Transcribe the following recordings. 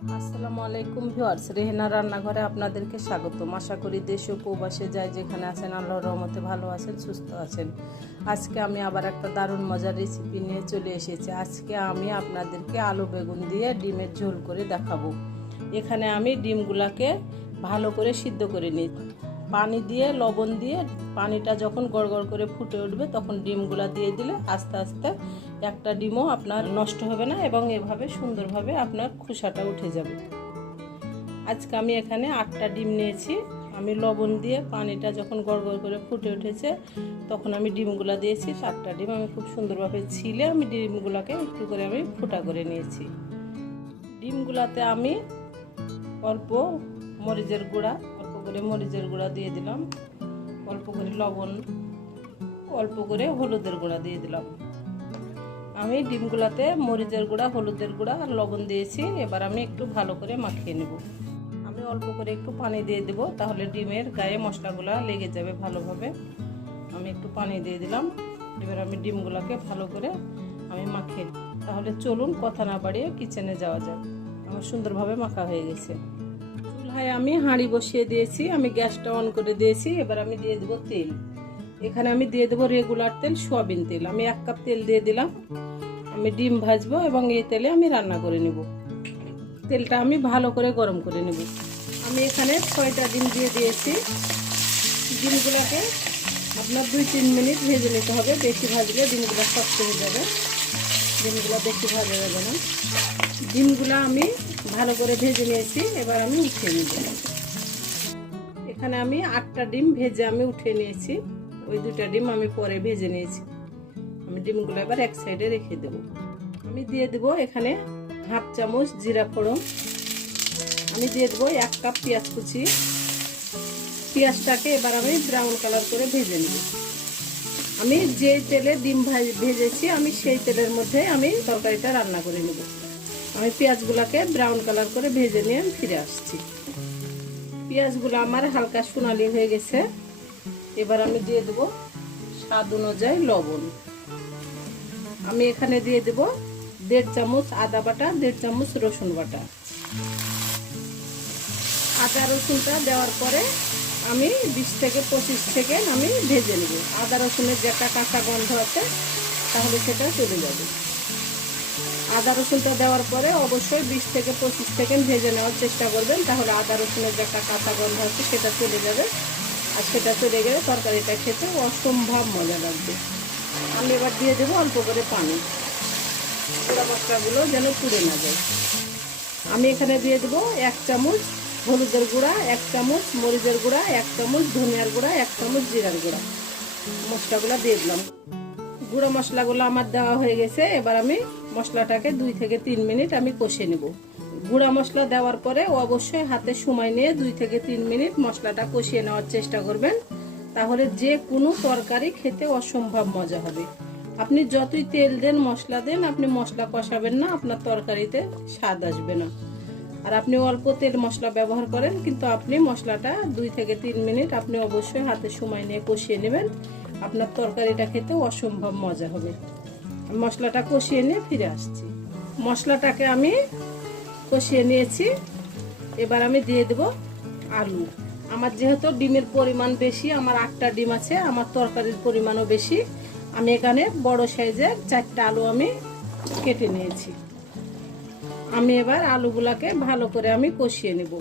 আসসালামু আলাইকুম ভিউয়ার্স, রেহেনা রান্নাঘরে আপনাদেরকে স্বাগতম। আশা করি দেশ ও প্রবাসে যায় যেখানে আছেন, আল্লাহর রহমতে ভালো আছেন, সুস্থ আছেন। আজকে আমি আবার একটা দারুণ মজার রেসিপি নিয়ে চলে এসেছি। আজকে আমি আপনাদেরকে আলু বেগুন দিয়ে ডিমের ঝোল করে দেখাবো। এখানে আমি ডিমগুলাকে ভালো করে সিদ্ধ করে নিই পানি দিয়ে, লবণ দিয়ে পানিটা যখন গড়গড় করে ফুটে উঠবে, তখন ডিমগুলা দিয়ে দিলে আস্তে আস্তে একটা ডিমও আপনার নষ্ট হবে না এবং এভাবে সুন্দরভাবে আপনার খোসাটা উঠে যাবে। আজকে আমি এখানে আটটা ডিম নিয়েছি। আমি লবণ দিয়ে পানিটা যখন গড়গড় করে ফুটে উঠেছে, তখন আমি ডিমগুলা দিয়েছি। সাতটা ডিম আমি খুব সুন্দরভাবে ছিলে আমি ডিমগুলোকে একটু করে আমি ফুটা করে নিয়েছি। ডিমগুলাতে আমি অল্প মরিচের গুঁড়া করে মরিচের গুঁড়া দিয়ে দিলাম। অল্প করে লবণ, অল্প করে হলুদের গুঁড়া দিয়ে দিলাম। আমি ডিমগুলাতে মরিচের গুঁড়া, হলুদের গুঁড়া আর লবণ দিয়েছি। এবার আমি একটু ভালো করে মাখিয়ে নেব। আমি অল্প করে একটু পানি দিয়ে দেবো, তাহলে ডিমের গায়ে মশলাগুলো লেগে যাবে ভালোভাবে। আমি একটু পানি দিয়ে দিলাম। এবার আমি ডিমগুলোকে ভালো করে আমি মাখিয়ে তাহলে চলুন, কথা না বাড়িয়ে কিচেনে যাওয়া যাক। আমার সুন্দরভাবে মাখা হয়ে গেছে। চুলহায় আমি হাঁড়ি বসিয়ে দিয়েছি, আমি গ্যাসটা অন করে দিয়েছি, এবার আমি দিয়ে দেবো তেল। এখানে আমি দিয়ে দেবো রেগুলার তেল, সোয়াবিন তেল। আমি এক কাপ তেল দিয়ে দিলাম, আমি ডিম ভাজবো এবং এই তেলে আমি রান্না করে নেব। তেলটা আমি ভালো করে গরম করে নেব। আমি এখানে ছয়টা ডিম দিয়ে দিয়েছি। ডিমগুলোকে আপনার দুই তিন মিনিট ভেজে নিতে হবে। বেশি ভাজলে ডিমগুলো শক্ত হয়ে যাবে। ডিমগুলো বেশি ভাজা যাবে না। ডিমগুলো আমি ভালো করে ভেজে নিয়েছি, এবার আমি উঠিয়ে নেব। এখানে আমি আটটা ডিম ভেজে আমি উঠিয়ে নিয়েছি, ওই দুটা ডিম আমি পরে ভেজে নিয়েছি। আমি ডিমগুলো এবার এক সাইডে রেখে দেব। আমি দিয়ে দেব এখানে হাফ চামচ জিরা ফোড়ন। আমি দিয়ে দেবো এক কাপ পেঁয়াজ কুচি। পেঁয়াজটাকে এবার আমি ব্রাউন কালার করে ভেজে নেব। আমি যে তেলে ডিম ভাজ- ভেজেছি, আমি সেই তেলের মধ্যে আমি তরকারিটা রান্না করে নেব। আমি পেঁয়াজগুলোকে ব্রাউন কালার করে ভেজে নিয়ে আমি ফিরে আসছি। পেঁয়াজগুলো আমার হালকা সোনালি হয়ে গেছে। এবার আমি দিয়ে দেব স্বাদ অনুযায়ী লবণ। আমি এখানে দিয়ে দেব দেড় চামচ আদা বাটা, দেড় চামচ রসুন বাটা। আদা রসুনটা দেওয়ার পরে আমি বিশ থেকে পঁচিশ সেকেন্ড আমি ভেজে নেব। আদা রসুনের যে একটা কাঁচা গন্ধ আছে, তাহলে সেটা চলে যাবে। আদা রসুনটা দেওয়ার পরে অবশ্যই বিশ থেকে পঁচিশ সেকেন্ড ভেজে নেওয়ার চেষ্টা করবেন, তাহলে আদা রসুনের যে একটা কাঁচা গন্ধ আছে সেটা চলে যাবে। আর সেটা চলে গেলে তরকারিটা খেতে অসম্ভব মজা লাগবে। আমি এবার দিয়ে দেবো অল্প করে পানি। পোড়া মশলাগুলো যেন পুড়ে না যায়। আমি এখানে দিয়ে দেবো এক চামচ হলুদের গুঁড়া, এক চামচ মরিচের গুঁড়া, এক চামচ ধনিয়ার গুঁড়া, এক চামচ জিরার গুঁড়া। মশলাগুলো দিয়ে দিলাম। গুঁড়ো মশলাগুলো আমার দেওয়া হয়ে গেছে। এবার আমি মশলাটাকে দুই থেকে তিন মিনিট আমি কষে নেব। গুঁড়া মশলা দেওয়ার পরে অবশ্যই হাতে সময় নিয়ে দুই থেকে তিন মিনিট মশলাটা কষিয়ে নেওয়ার চেষ্টা করবেন। তাহলে যে কোনো তরকারি খেতে অসম্ভব মজা হবে। আপনি যতই তেল দেন, মশলা দেন, আপনি মশলা কষাবেন না, আপনার তরকারিতে স্বাদ আসবে না। আর আপনি অল্প তেল মশলা ব্যবহার করেন, কিন্তু আপনি মশলাটা দুই থেকে তিন মিনিট আপনি অবশ্যই হাতে সময় নিয়ে কষিয়ে নেবেন। আপনার তরকারিটা খেতে অসম্ভব মজা হবে। মশলাটা কষিয়ে নিয়ে ফিরে আসছি। মশলাটাকে আমি কষিয়ে নিয়েছি। এবার আমি দিয়ে দেব আলু। আমার যেহেতু ডিমের পরিমাণ বেশি, আমার আটটা ডিম আছে, আমার তরকারির পরিমাণও বেশি, আমি এখানে বড় সাইজের চারটা আলু আমি কেটে নিয়েছি। আমি এবার আলুগুলাকে ভালো করে আমি কষিয়ে নেব।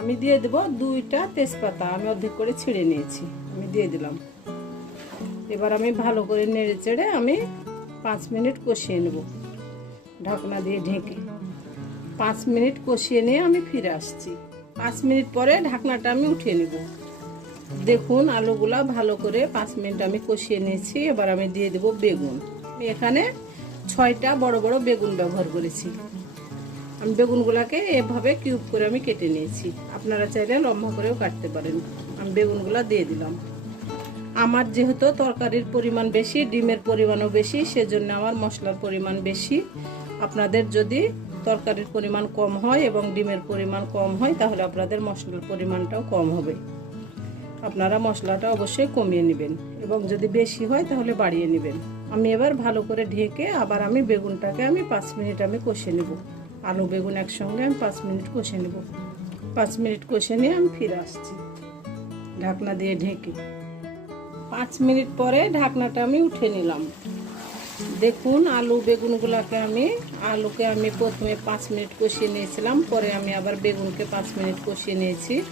আমি দিয়ে দেব দুইটা তেজপাতা, আমি অর্ধেক করে ছিঁড়ে নিয়েছি। আমি দিয়ে দিলাম। এবার আমি ভালো করে নেড়ে চেড়ে আমি পাঁচ মিনিট কষিয়ে নেব ঢাকনা দিয়ে ঢেকে। পাঁচ মিনিট কষিয়ে নিয়ে আমি ফিরে আসছি। পাঁচ মিনিট পরে ঢাকনাটা আমি উঠিয়ে নেব। দেখুন আলুগুলা ভালো করে পাঁচ মিনিট আমি কষিয়ে নিয়েছি। এবার আমি দিয়ে দেব বেগুন। আমি এখানে ছয়টা বড় বড় বেগুন ব্যবহার করেছি। আমি বেগুনগুলাকে এভাবে কিউব করে আমি কেটে নিয়েছি। আপনারা চাইলে লম্বা করেও কাটতে পারেন। আমি বেগুনগুলা দিয়ে দিলাম। আমার যেহেতু তরকারির পরিমাণ বেশি, ডিমের পরিমাণও বেশি, সেজন্য আমার মশলার পরিমাণ বেশি। আপনাদের যদি তরকারির পরিমাণ কম হয় এবং ডিমের পরিমাণ কম হয়, তাহলে আপনাদের মশলার পরিমাণটাও কম হবে। আপনারা মশলাটা অবশ্যই কমিয়ে নেবেন এবং যদি বেশি হয়, তাহলে বাড়িয়ে নেবেন। আমি এবার ভালো করে ঢেকে আবার আমি বেগুনটাকে আমি পাঁচ মিনিট আমি কষে নেব। আলু, বেগুন একসঙ্গে আমি পাঁচ মিনিট কষে নেব। পাঁচ মিনিট কষে নিয়ে আমি ফিরে আসছি। ঢাকনা দিয়ে ঢেকে। পাঁচ মিনিট পরে ঢাকনাটা আমি উঠে নিলাম। দেখুন, আলু বেগুনগুলোকে আমি, আলুকে আমি প্রথমে পাঁচ মিনিট কষিয়ে নিয়েছিলাম, পরে আমি আবার বেগুনকে পাঁচ মিনিট কষিয়ে নিয়েছি।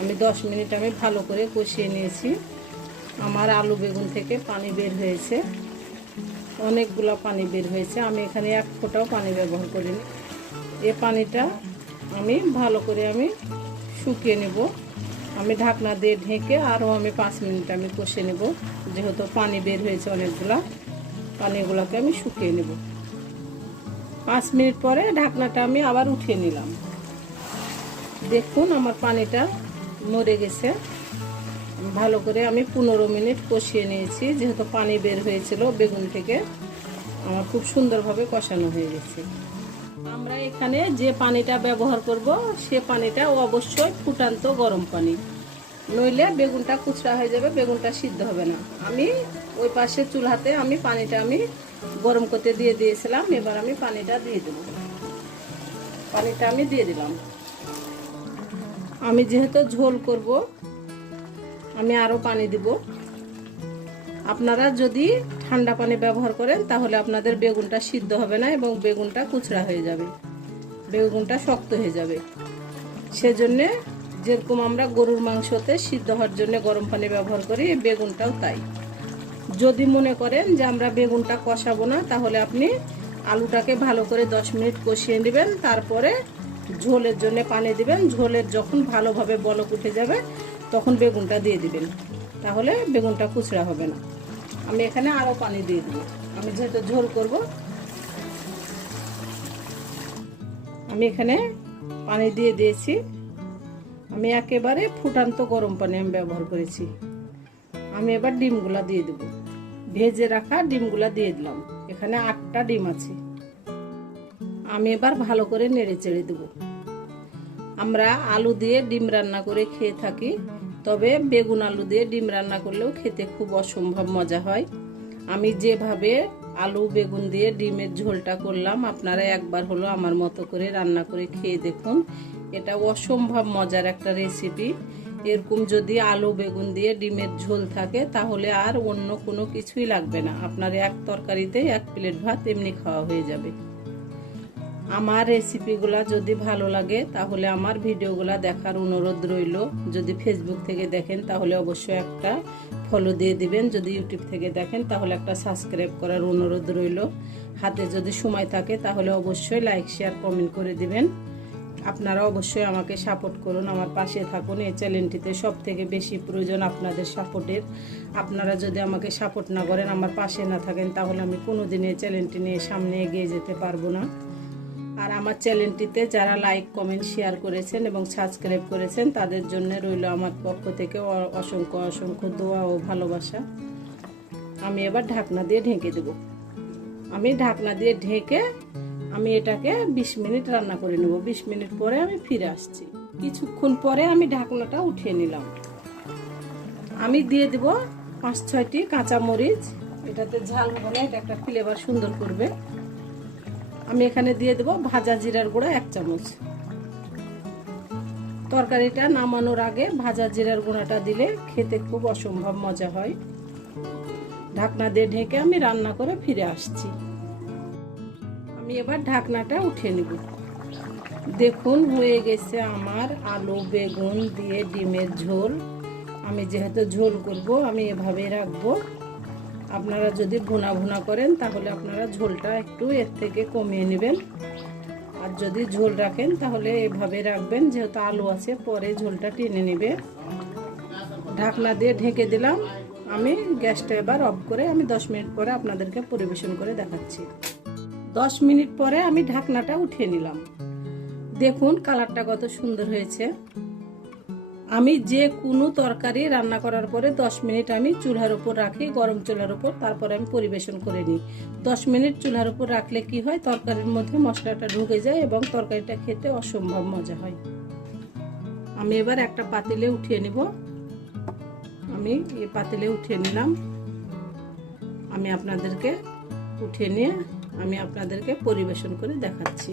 আমি দশ মিনিট আমি ভালো করে কষিয়ে নিয়েছি। আমার আলু বেগুন থেকে পানি বের হয়েছে। অনেকগুলো পানি বের হয়েছে। আমি এখানে এক ফোঁটাও পানি ব্যবহার করিনি। এ পানিটা আমি ভালো করে আমি শুকিয়ে নেব। আমি ঢাকনা দিয়ে ঢেকে আরও আমি পাঁচ মিনিট আমি কষে নেব। যেহেতু পানি বের হয়েছে অনেকগুলা, পানিগুলোকে আমি শুকিয়ে নেব। পাঁচ মিনিট পরে ঢাকনাটা আমি আবার উঠিয়ে নিলাম। দেখুন আমার পানিটা মরে গেছে। ভালো করে আমি পনেরো মিনিট কষিয়ে নিয়েছি। যেহেতু পানি বের হয়েছিল বেগুন থেকে, আমার খুব সুন্দরভাবে কষানো হয়ে গেছে। আমরা এখানে যে পানিটা ব্যবহার করব, সে পানিটা অবশ্যই ফুটান্ত গরম পানি। নইলে বেগুনটা কুচড়া হয়ে যাবে, বেগুনটা সিদ্ধ হবে না। আমি ওই পাশে চুলাতে আমি পানিটা আমি গরম করতে দিয়ে দিয়েছিলাম, এবার আমি পানিটা দিয়ে দেব। পানিটা আমি দিয়ে দিলাম। আমি যেহেতু ঝোল করব, আমি আরও পানি দিব। আপনারা যদি ঠান্ডা পানি ব্যবহার করেন, তাহলে আপনাদের বেগুনটা সিদ্ধ হবে না এবং বেগুনটা কুচড়া হয়ে যাবে। বেগুনটা শক্ত হয়ে যাবে। সেজন্যে যেরকম আমরা গরুর মাংসতে সিদ্ধ হওয়ার জন্য গরম পানি ব্যবহার করি বেগুনটাও তাই। যদি মনে করেন যে আমরা বেগুনটা কষাবো না, তাহলে আপনি আলুটাকে ভালো করে দশ মিনিট কষিয়ে নেবেন, তারপরে ঝোলের জন্য পানি দিবেন। ঝোলের যখন ভালোভাবে বলক উঠে যাবে, তখন বেগুনটা দিয়ে দিবেন। তাহলে বেগুনটা কুচড়া হবে না। আমি এখানে আরও পানি দিয়ে দেবো আমি যেহেতু ঝোল করব, আমি এখানে পানি দিয়ে দিয়েছি। আমি একেবারে ফুটান্ত গরম পানি আমি ব্যবহার করেছি। আমি এবার ডিমগুলা দিয়ে দেব। ভেজে রাখা ডিমগুলা দিয়ে দিলাম। এখানে আটটা ডিম আছে। আমি এবার ভালো করে নেড়ে চেড়ে দেবো। আমরা আলু দিয়ে ডিম রান্না করে খেয়ে থাকি। তবে বেগুন আলু দিয়ে ডিম রান্না করলেও খেতে খুব অসম্ভব মজা হয়। আমি যেভাবে আলু, বেগুন দিয়ে ডিমের ঝোলটা করলাম, আপনারা একবার হলো আমার মতো করে রান্না করে খেয়ে দেখুন। এটা অসম্ভব মজার একটা রেসিপি এরকম যদি আলু, বেগুন দিয়ে ডিমের ঝোল থাকে, তাহলে আর অন্য কোনো কিছুই লাগবে না। আপনার এক তরকারিতে এক প্লেট ভাত এমনি খাওয়া হয়ে যাবে। আমার রেসিপিগুলা যদি ভালো লাগে, তাহলে আমার ভিডিওগুলা দেখার অনুরোধ রইল। যদি ফেসবুক থেকে দেখেন, তাহলে অবশ্যই একটা ফলো দিয়ে দিবেন। যদি ইউটিউব থেকে দেখেন, তাহলে একটা সাবস্ক্রাইব করার অনুরোধ রইল। হাতে যদি সময় থাকে, তাহলে অবশ্যই লাইক শেয়ার কমেন্ট করে দিবেন। আপনারা অবশ্যই আমাকে সাপোর্ট করুন, আমার পাশে থাকুন। এই চ্যানেলটিতে সব থেকে বেশি প্রয়োজন আপনাদের সাপোর্টের আপনারা যদি আমাকে সাপোর্ট না করেন, আমার পাশে না থাকেন, তাহলে আমি কোনো দিন এই চ্যানেলটি নিয়ে সামনে এগিয়ে যেতে পারব না। আর আমার চ্যানেলটিতে যারা লাইক, কমেন্ট, শেয়ার করেছেন এবং সাবস্ক্রাইব করেছেন, তাদের জন্য রইল আমার পক্ষ থেকে অসংখ্য অসংখ্য দোয়া ও ভালোবাসা। আমি এবার ঢাকনা দিয়ে ঢেকে দেব। আমি ঢাকনা দিয়ে ঢেকে আমি এটাকে বিশ মিনিট রান্না করে নেব। বিশ মিনিট পরে আমি ফিরে আসছি। কিছুক্ষণ পরে আমি ঢাকনাটা উঠিয়ে নিলাম। আমি দিয়ে দেব পাঁচ ছয়টি কাঁচামরিচ। এটাতে ঝাল হবে এটা একটা ফ্লেভার সুন্দর করবে। আমি এখানে দিয়ে দেব ভাজা জিরার গুঁড়া এক চামচ। তরকারিটা নামানোর আগে ভাজা জিরার গুঁড়াটা দিলে খেতে খুব অসম্ভব মজা হয়। ঢাকনা দিয়ে ঢেকে আমি রান্না করে ফিরে আসছি। আমি এবার ঢাকনাটা উঠে নেব। দেখুন, হয়ে গেছে আমার আলু, বেগুন দিয়ে ডিমের ঝোল। আমি যেহেতু ঝোল করব, আমি এভাবে রাখব। আপনারা যদি ভুনা ভুনা করেন, তাহলে আপনারা ঝোলটা একটু এর থেকে কমিয়ে নেবেন। আর যদি ঝোল রাখেন, তাহলে এভাবে রাখবেন, যেহেতু আলু আছে, পরে ঝোলটা টেনে নেবে। ঢাকনা দিয়ে ঢেকে দিলাম। আমি গ্যাসটা এবার অফ করে আমি দশ মিনিট পরে আপনাদেরকে পরিবেশন করে দেখাচ্ছি। দশ মিনিট পরে আমি ঢাকনাটা উঠিয়ে নিলাম। দেখুন, কালারটা কত সুন্দর হয়েছে। আমি যে কোনো তরকারি রান্না করার পরে দশ মিনিট আমি চুলার উপর রাখি, গরম চুলার উপর, তারপরে আমি পরিবেশন করে নিই। দশ মিনিট চুলার উপর রাখলে কি হয়? তরকারির মধ্যে মশলাটা ঢুকে যায় এবং তরকারিটা খেতে অসম্ভব মজা হয়। আমি এবার একটা পাতিলে উঠিয়ে নিব। আমি এই পাতিলে উঠিয়ে নিলাম। আমি আপনাদেরকে উঠিয়ে নিয়ে আমি আপনাদেরকে পরিবেশন করে দেখাচ্ছি।